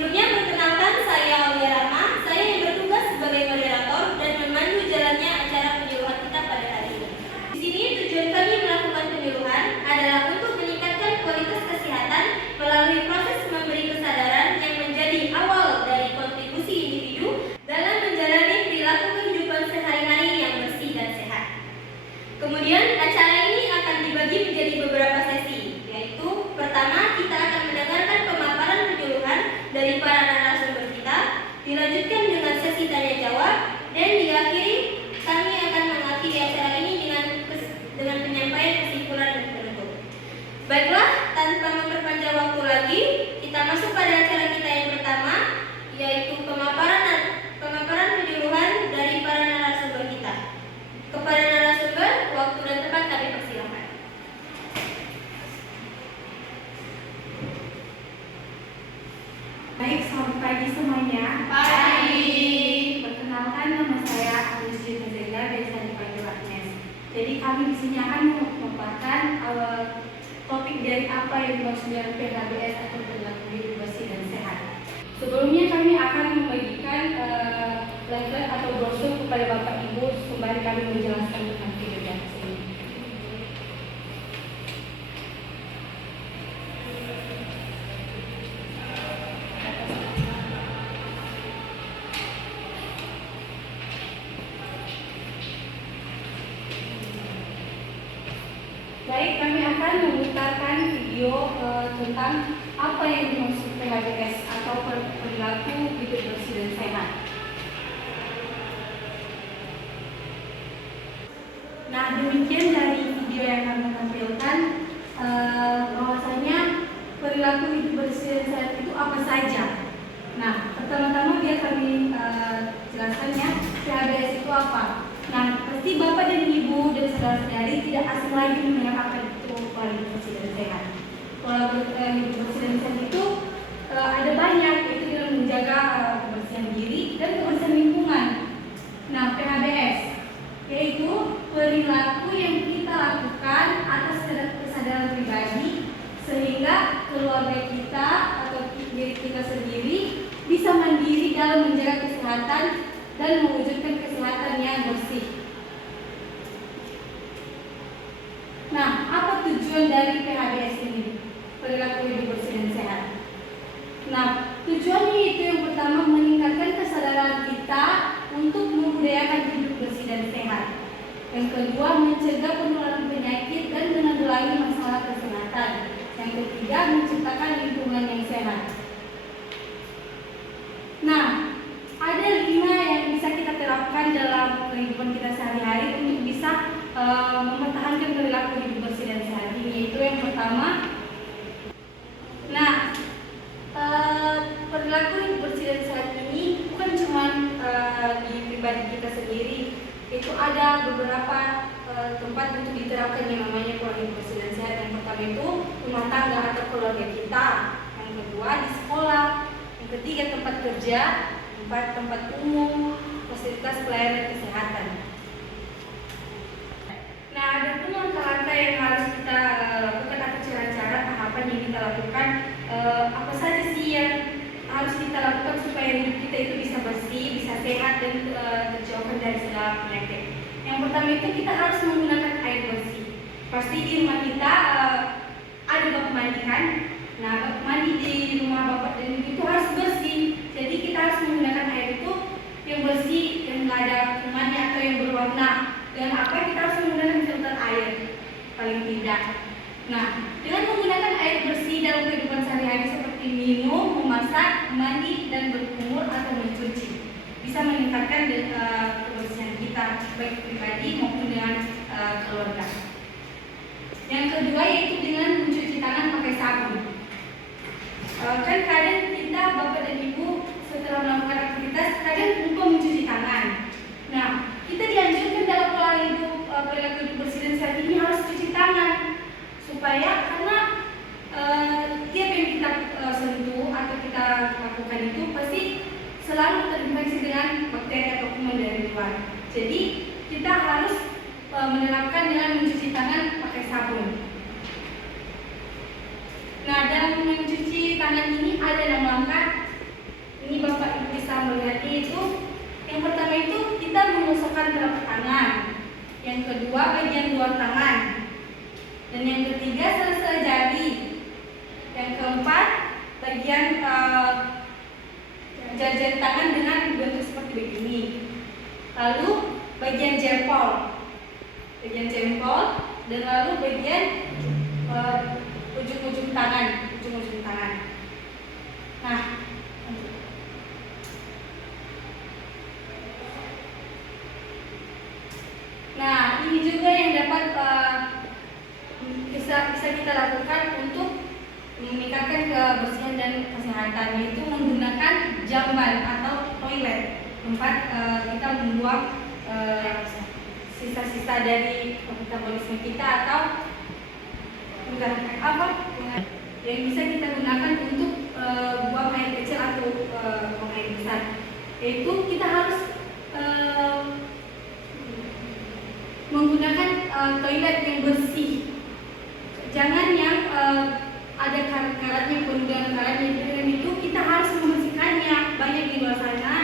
Sebelumnya perkenalkan, saya Aulia Rahma. Saya yang bertugas sebagai moderator dan memandu jalannya acara penyuluhan kita pada hari ini. Di sini tujuan kami melakukan penyuluhan adalah untuk meningkatkan kualitas kesehatan melalui proses memberi kesadaran yang menjadi awal dari kontribusi individu dalam menjalani perilaku kehidupan sehari-hari yang bersih dan sehat. Kemudian acara ini akan dibagi menjadi beberapa sesi, yaitu pertama kita akan mendengarkan pemaparan penyuluhan dari para narasumber kita, dilanjutkan dengan sesi tanya jawab, dan diakhiri kami akan mengakhiri acara ini dengan penyampaian kesimpulan dan penutup. Baiklah, tanpa memperpanjang waktu lagi, kita masuk pada acara kita yang pertama, yaitu pemaparan penyuluhan dari para narasumber kita. Kepada narasumber, waktu dan tempat kami persilakan. Baik, selamat pagi semuanya. Pagi. Perkenalkan, nama saya Agnes Zenda, biasa dipanggil Agnes. Jadi kami di sini akan memaparkan topik dari apa yang dimaksud dengan PHBS atau perilaku hidup bersih dan sehat. Sebelumnya kami akan membagikan leaflet atau brosur kepada Bapak Ibu sembari kami menjelaskan tentang PHBS ini. Baik, kami akan memutarkan video tentang apa yang dimaksud PHBS atau perilaku hidup bersih dan sehat. Nah, demikian dari video yang kami tampilkan, bahwasanya perilaku hidup bersih dan sehat itu apa saja. Nah, pertama-tama biar kami jelaskan ya, PHBS itu apa. Nah, pasti Bapak dan Ibu dan saudara-saudari tidak asing lagi mengenai apa itu pola hidup bersih dan sehat. Pola hidup bersih dan sehat itu ada banyak, yaitu dengan menjaga kebersihan diri dan kebersihan lingkungan. Nah, PHBS yaitu perilaku yang kita lakukan atas kesadaran pribadi sehingga keluarga kita atau diri kita sendiri bisa mandiri dalam menjaga kesehatan dan mewujudkan kesehatan yang bersih. Nah, apa tujuan dari PHBS ini? Perilaku hidup bersih dan sehat. Nah, tujuannya itu yang pertama meningkatkan kesadaran kita untuk membudayakan hidup bersih dan sehat. Yang kedua, mencegah penularan penyakit dan menanggulangi masalah kesehatan. Yang ketiga, menciptakan lingkungan yang sehat. Nah, ada 5 yang bisa kita terapkan dalam kehidupan kita sehari-hari untuk bisa mempertahankan perilaku hidup bersih dan sehat ini, yaitu yang pertama. Nah, perilaku hidup bersih dan sehat ini bukan cuma di pribadi kita sendiri, itu ada beberapa tempat untuk diterapkan yang namanya pola hidup bersih dan sehat. Yang pertama itu rumah tangga atau keluarga kita, yang kedua di sekolah, yang ketiga tempat kerja, tempat umum, fasilitas pelayanan kesehatan. Nah, ada pun langkah-langkah yang harus kita lakukan atau cara-cara tahapan yang kita lakukan. Apa saja sih yang harus kita lakukan supaya hidup kita itu bisa bersih, bisa sehat dan terjauhkan dari segala penyakit. Yang pertama itu kita harus menggunakan air bersih. Pasti di rumah kita ada bak mandi kan? Nah, bak mandi di rumah Bapak dan Ibu itu harus bersih. Jadi kita harus menggunakan air itu yang bersih, yang nggak ada kumannya atau yang berwarna. Dengan apa? Kita harus menggunakan filter air paling tidak. Nah, dengan menggunakan air bersih dalam kehidupan sehari-hari seperti minum, memasak, mandi, dan berkumur atau mencuci, bisa meningkatkan kebersihan kita baik pribadi maupun dengan keluarga. Yang kedua yaitu dengan mencuci tangan pakai sabun. Kan kadang kita Bapak dan Ibu setelah melakukan aktivitas kadang lupa mencuci tangan. Nah, kita dianjurkan dalam pola hidup perilaku hidup bersih dan sehat ini harus cuci tangan supaya karena tiap yang kita sentuh atau kita lakukan itu pasti selalu terinfeksi dengan bakteri atau kuman dari luar. Jadi kita harus menerapkan dengan mencuci tangan pakai sabun. Nah, dalam mencuci tangan ini ada 6 langkah Ini Bapak Ibu bisa melihat itu. Yang pertama itu kita mengosokkan telapak tangan. Yang kedua bagian luar tangan. Dan yang ketiga sela-sela jari. Yang keempat bagian jari tangan dengan bentuk seperti begini. Lalu bagian jempol, dan lalu bagian ujung-ujung tangan. Nah, ini juga yang dapat bisa kita lakukan untuk meningkatkan kebersihan dan kesehatan, yaitu menggunakan jamban atau toilet, tempat kita membuang sisa-sisa dari metabolisme kita atau yang bisa kita gunakan untuk buang air kecil atau buang air besar. Yaitu kita harus menggunakan toilet yang bersih. Jangan yang ada karat-karatnya, penurunan karatnya. Dengan itu kita harus membersihkannya. Banyak di luar sana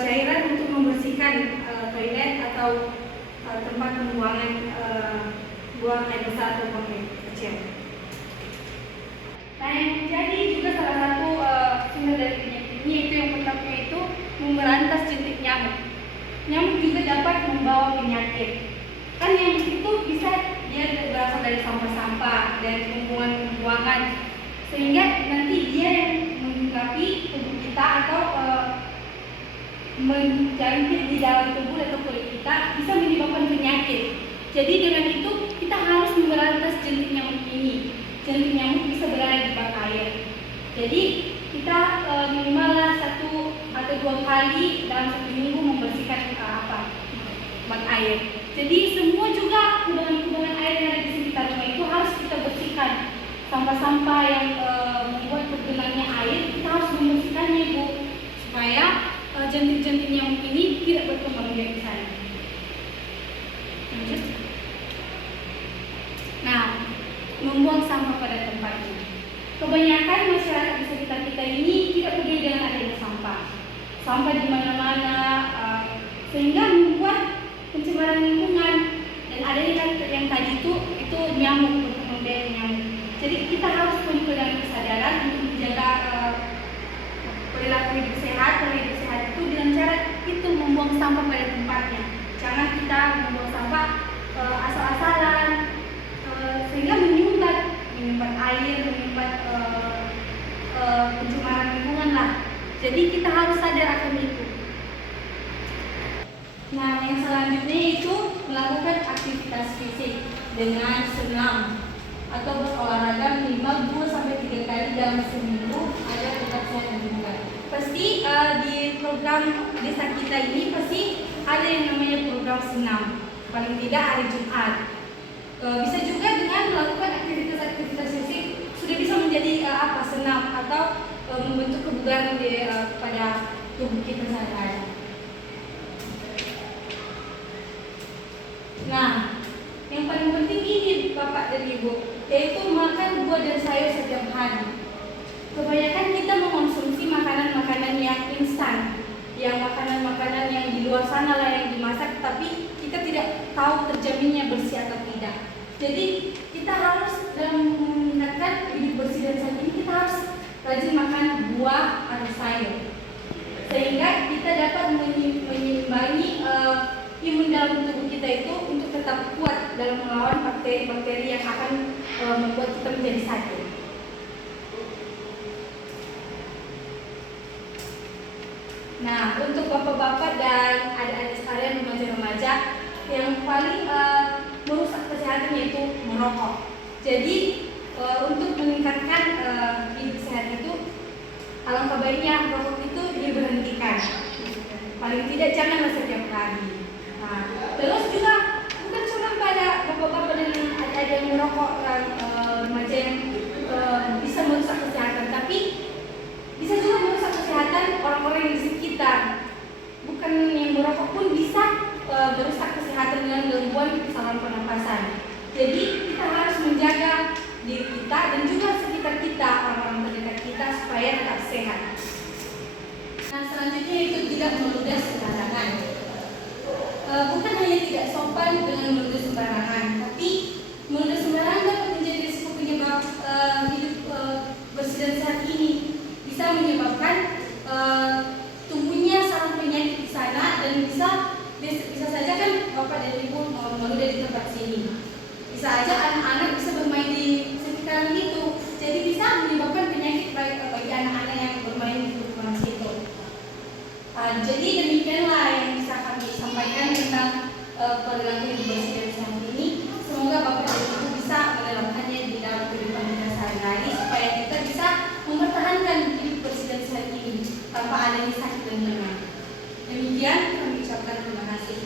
cairan untuk membersihkan toilet atau tempat pembuangan buang air besar atau buang air kecil. Nah, yang menjadi juga salah satu sumber dari penyakit ini, yaitu yang pertama itu memberantas jentik nyamuk. Nyamuk juga dapat membawa penyakit. Kan yang itu bisa dia berasal dari sampah-sampah, dari pembuangan, sehingga nanti dia yang menghinggapi tubuh kita atau menjangkit di dalam tubuh atau kulit kita, bisa menyebabkan penyakit. Jadi dengan itu kita harus memberantas jentik nyamuk ini. Jentik nyamuk bisa berada di bak air. Jadi kita minimal 1 atau 2 kali dalam 1 minggu membersihkan bak air. Jadi semua juga kubangan-kubangan air yang ada di sekitar rumah itu harus kita bersihkan. Sampah-sampah yang membuat tergenangnya air kita harus membersihkannya, Bu, supaya jentik-jentik nyamuk ini tidak berkembang biak di sana. Lanjut. Nah, membuang sampah pada tempatnya. Kebanyakan masyarakat di sekitar kita ini tidak peduli dengan adanya sampah. Sampah di mana-mana, sehingga membuat pencemaran lingkungan, dan adanya yang tadi itu nyamuk, berkembang biak nyamuk. Jadi kita harus punya dengan kesadaran untuk menjaga perilaku hidup sehat. Perilaku hidup sehat itu dengan cara itu membuang sampah pada tempatnya. Jangan kita membuang sampah asal-asalan, sehingga menyumbat air, menyumbat pencemaran lingkungan lah. Jadi kita harus sadar akan itu. Nah, yang selanjutnya itu melakukan aktivitas fisik dengan senam atau berolahraga minimal 2-3 kali dalam seminggu agar tetap sehat dan bugar. Pasti di program desa kita ini pasti ada yang namanya program senam, paling tidak hari Jumat. Bisa juga dengan melakukan aktivitas fisik sudah bisa menjadi senam atau membentuk kebugaran pada tubuh kita sehari-hari. Nah, yang paling penting ini Bapak dan Ibu, yaitu makan buah dan sayur setiap hari. Kebanyakan kita mengonsumsi makanan-makanan yang instan, yang makanan-makanan yang di luar sana lah yang dimasak, tapi kita tidak tahu terjaminnya bersih atau tidak. Jadi kita harus dalam meningkatkan hidup bersih dan sehat ini, kita harus rajin makan buah atau sayur, sehingga kita dapat menyimbangi imun dalam tubuh kita itu untuk tetap kuat dalam melawan bakteri-bakteri yang akan membuat kita menjadi sakit. Nah, untuk bapak-bapak dan adik-adik sekalian, remaja-remaja yang paling merusak kesehatan yaitu merokok. Jadi untuk meningkatkan hidup sehat itu, alangkah baiknya merokok itu diberhentikan. Paling tidak janganlah setiap hari. Nah, terus juga bukan cuma pada bapak-bapak dan adik-adik yang merokok, remaja yang bisa merusak kesehatan, tapi bisa juga merusak kesehatan orang-orang yang di sekitar. Bukan yang merokok pun bisa merusak kesehatan dengan gangguan saluran pernapasan. Jadi kita harus menjaga diri kita dan juga sekitar kita, orang-orang terdekat kita supaya tetap sehat. selanjutnya itu tidak meludah sembarangan. Bukan hanya tidak sopan dengan meludah sembarangan, tapi meludah sembarangan dapat menjadi risiko penyebab hidup bersih dan sehat ini. Bisa menyebabkan tumbuhnya sarang penyakit di sana, dan bisa saja kan bapak dan ibu meludah di tempat sini. Bisa aja anak-anak bisa bermain di sekitar itu, jadi bisa menyebabkan penyakit bagi anak-anak yang bermain di lingkungan situ. Jadi demikianlah yang bisa kami sampaikan tentang perilaku hidup bersih dan sehat ini. Semoga bapak dan ibu bisa menerapkannya di dalam kehidupan kita sehari-hari supaya kita bisa mempertahankan hidup bersih dan sehat ini tanpa adanya sakit dan penyakit. Demikian kami ucapkan terima kasih.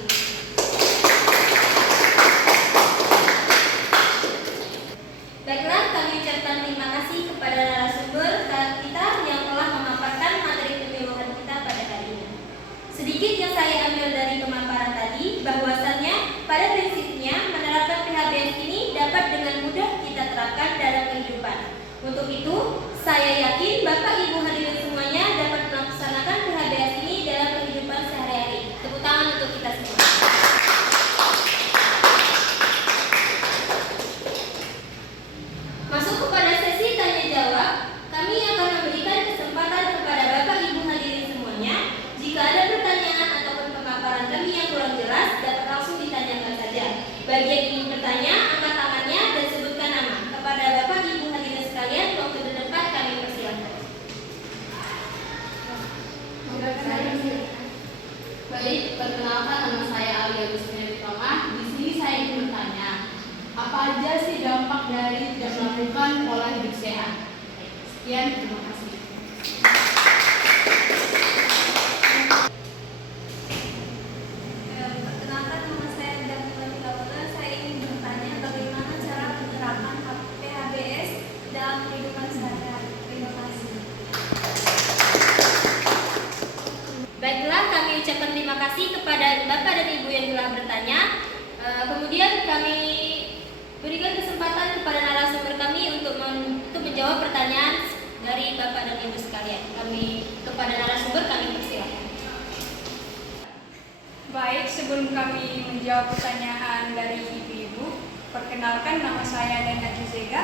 Baiklah, kami ucapkan terima kasih kepada narasumber kita yang telah memaparkan materi penyuluhan kita pada hari ini. Sedikit yang saya ambil dari pemaparan tadi, bahwasannya pada prinsipnya menerapkan PHBS ini dapat dengan mudah kita terapkan dalam kehidupan. Untuk itu, saya yakin Bapak Ibu hadirin semuanya dapat melaksanakan PHBS ini dalam kehidupan sehari-hari. Tepuk tangan untuk kita semua. Masuk kepada sesi tanya jawab, kami akan memberikan kesempatan kepada Bapak Ibu hadirin semuanya. Jika ada pertanyaan ataupun pemaparan kami yang kurang jelas, dapat langsung ditanyakan saja. Bagi yang ingin bertanya, angkat tangannya dan sebutkan nama. Kepada Bapak Ibu hadirin sekalian, waktu di depan kami persilahkan. Baik, perkenalkan nama saya Alia Agustina Tama. Di sini saya ingin bertanya, apa aja sih dampak dari tidak melakukan pola hidup sehat? Sekian, terima kasih. Perkenalkan, nama saya Daphne Laura. Saya ingin bertanya bagaimana cara penerapan PHBS dalam kehidupan sehari-hari. Terima kasih. Baiklah, kami ucapkan terima kasih kepada Bapak dan Ibu yang telah bertanya. Kemudian kami berikan kesempatan kepada narasumber kami untuk menjawab pertanyaan dari Bapak dan Ibu sekalian. Kepada narasumber kami persilakan. Baik, sebelum kami menjawab pertanyaan dari ibu-ibu, perkenalkan nama saya Dana Juzega.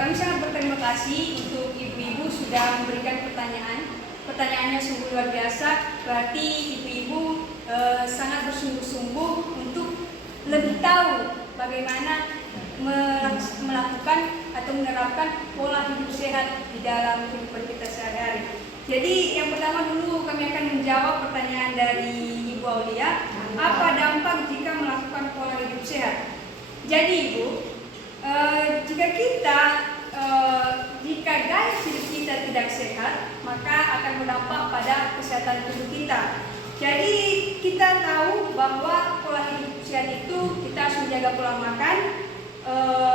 Kami sangat berterima kasih untuk ibu-ibu sudah memberikan pertanyaan. Pertanyaannya sungguh luar biasa, berarti ibu-ibu sangat bersungguh-sungguh untuk lebih tahu bagaimana melakukan atau menerapkan pola hidup sehat di dalam kehidupan kita sehari-hari. Jadi yang pertama dulu kami akan menjawab pertanyaan dari Ibu Aulia, apa dampak jika melakukan pola hidup sehat? Jadi Ibu, jika gaya hidup kita tidak sehat, maka akan berdampak pada kesehatan tubuh kita. Jadi kita tahu bahwa pola hidup sehat itu kita harus menjaga pola makan,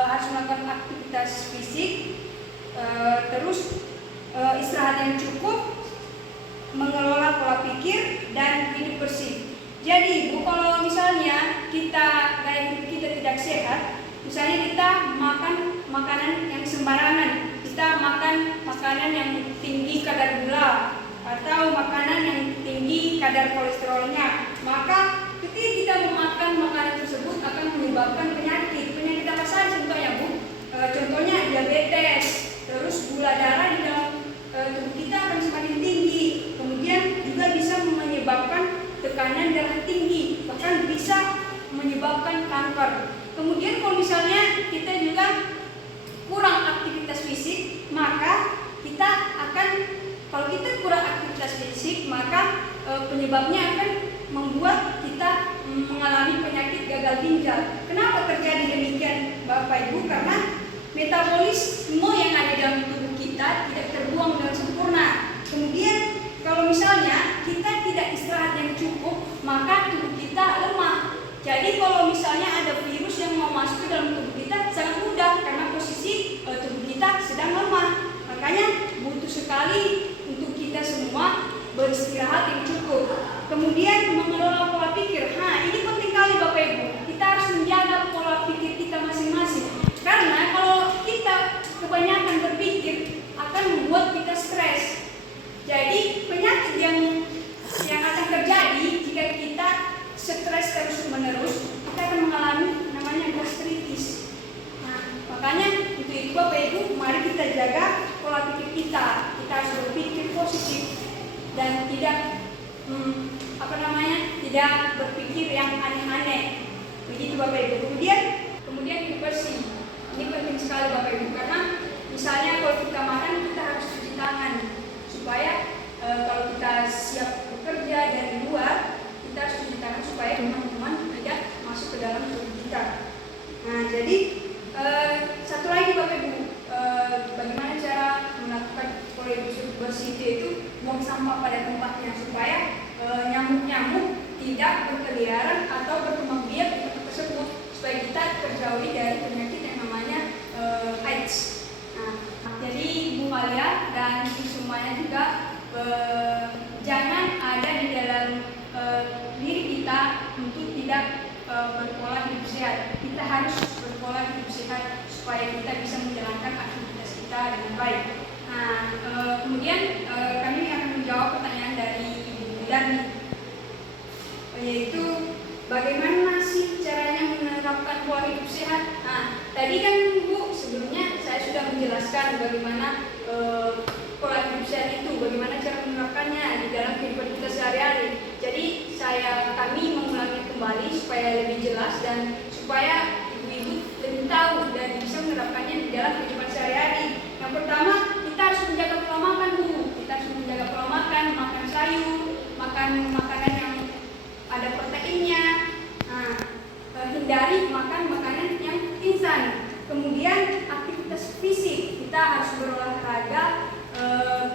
harus melakukan aktivitas fisik, terus istirahat yang cukup, mengelola pola pikir, dan hidup bersih. Jadi Ibu, kalau misalnya gaya hidup kita tidak sehat, misalnya kita makan makanan yang sembarangan, kita makan makanan yang tinggi kadar gula, atau makanan yang tinggi kadar kolesterolnya, maka ketika kita memakan makanan tersebut akan menyebabkan penyakit apa saja contohnya Bu? Contohnya diabetes, terus gula darah di dalam tubuh kita akan semakin tinggi, kemudian juga bisa menyebabkan tekanan darah tinggi, bahkan bisa menyebabkan kanker. Kemudian kalau misalnya kita juga kurang aktivitas fisik, maka kalau kita kurang aktivitas fisik, maka penyebabnya akan membuat kita mengalami penyakit gagal ginjal. Kenapa terjadi demikian Bapak Ibu? Karena metabolisme yang ada dalam tubuh kita tidak terbuang dengan sempurna. Kemudian kalau misalnya kita tidak istirahat yang cukup, maka tubuh kita lemah. Jadi kalau misalnya ada virus yang mau masuk ke dalam tubuh kita sangat mudah, karena posisi tubuh kita sedang lemah. Makanya butuh sekali untuk kita semua beristirahat yang cukup. Kemudian mengelola pola pikir. Ini penting kali Bapak Ibu. Kita harus menjaga pola pikir kita masing-masing. Karena kalau kita kebanyakan berpikir akan membuat kita stres. Jadi penyakit yang tidak berpikir yang aneh-aneh. Begitu Bapak Ibu. Kemudian hidup bersih. Ini penting sekali Bapak Ibu, karena misalnya kalau kita makan kita harus cuci tangan supaya kalau kita siap bekerja dari luar kita harus cuci tangan supaya teman-teman tidak masuk ke dalam tubuh kita. Nah, jadi satu lagi Bapak Ibu, bagaimana cara melakukan pola hidup bersih itu buang sampah pada tempatnya supaya nyamuk-nyamuk tidak berkeliaran atau berkembang biak di tempat tersebut, supaya kita terjauhi dari penyakit yang namanya AIDS. Nah, jadi Bu Malia dan semuanya juga jangan ada di dalam diri kita untuk tidak berpola hidup sehat. Kita harus berpola hidup sehat supaya kita bisa menjalankan aktivitas kita dengan baik. Nah, kemudian kami akan menjawab pertanyaan dari Ibu Darni, yaitu bagaimana sih caranya menerapkan pola hidup sehat. Nah, tadi kan Bu sebelumnya saya sudah menjelaskan bagaimana pola hidup sehat itu, bagaimana cara menerapkannya di dalam kehidupan kita sehari-hari. Jadi kami mengulangi kembali supaya lebih jelas dan supaya ibu-ibu lebih tahu dan bisa menerapkannya di dalam kehidupan sehari-hari. Yang pertama, kita harus menjaga pola makan Bu. Kita harus menjaga pola makan, makan sayur, makan makanan yang ada proteinnya. Nah, hindari makan makanan yang instan. Kemudian aktivitas fisik, kita harus berolahraga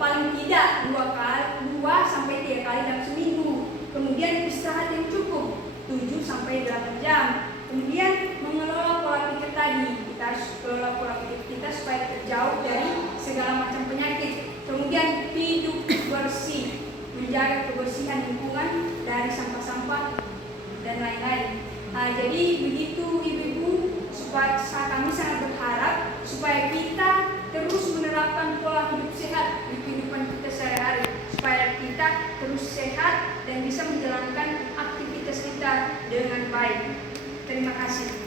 paling tidak 2 sampai 3 kali dalam seminggu. Kemudian istirahat yang cukup 7 sampai 8 jam. Kemudian mengelola pola pikir tadi, kita harus kelola pola pikir kita supaya terjauh dari segala macam penyakit. Kemudian hidup bersih, menjaga kebersihan lingkungan dari sampah-sampah dan lain-lain. Nah, jadi begitu ibu-ibu, supaya kami sangat berharap supaya kita terus menerapkan pola hidup sehat di kehidupan kita sehari-hari, supaya kita terus sehat dan bisa menjalankan aktivitas kita dengan baik. Terima kasih.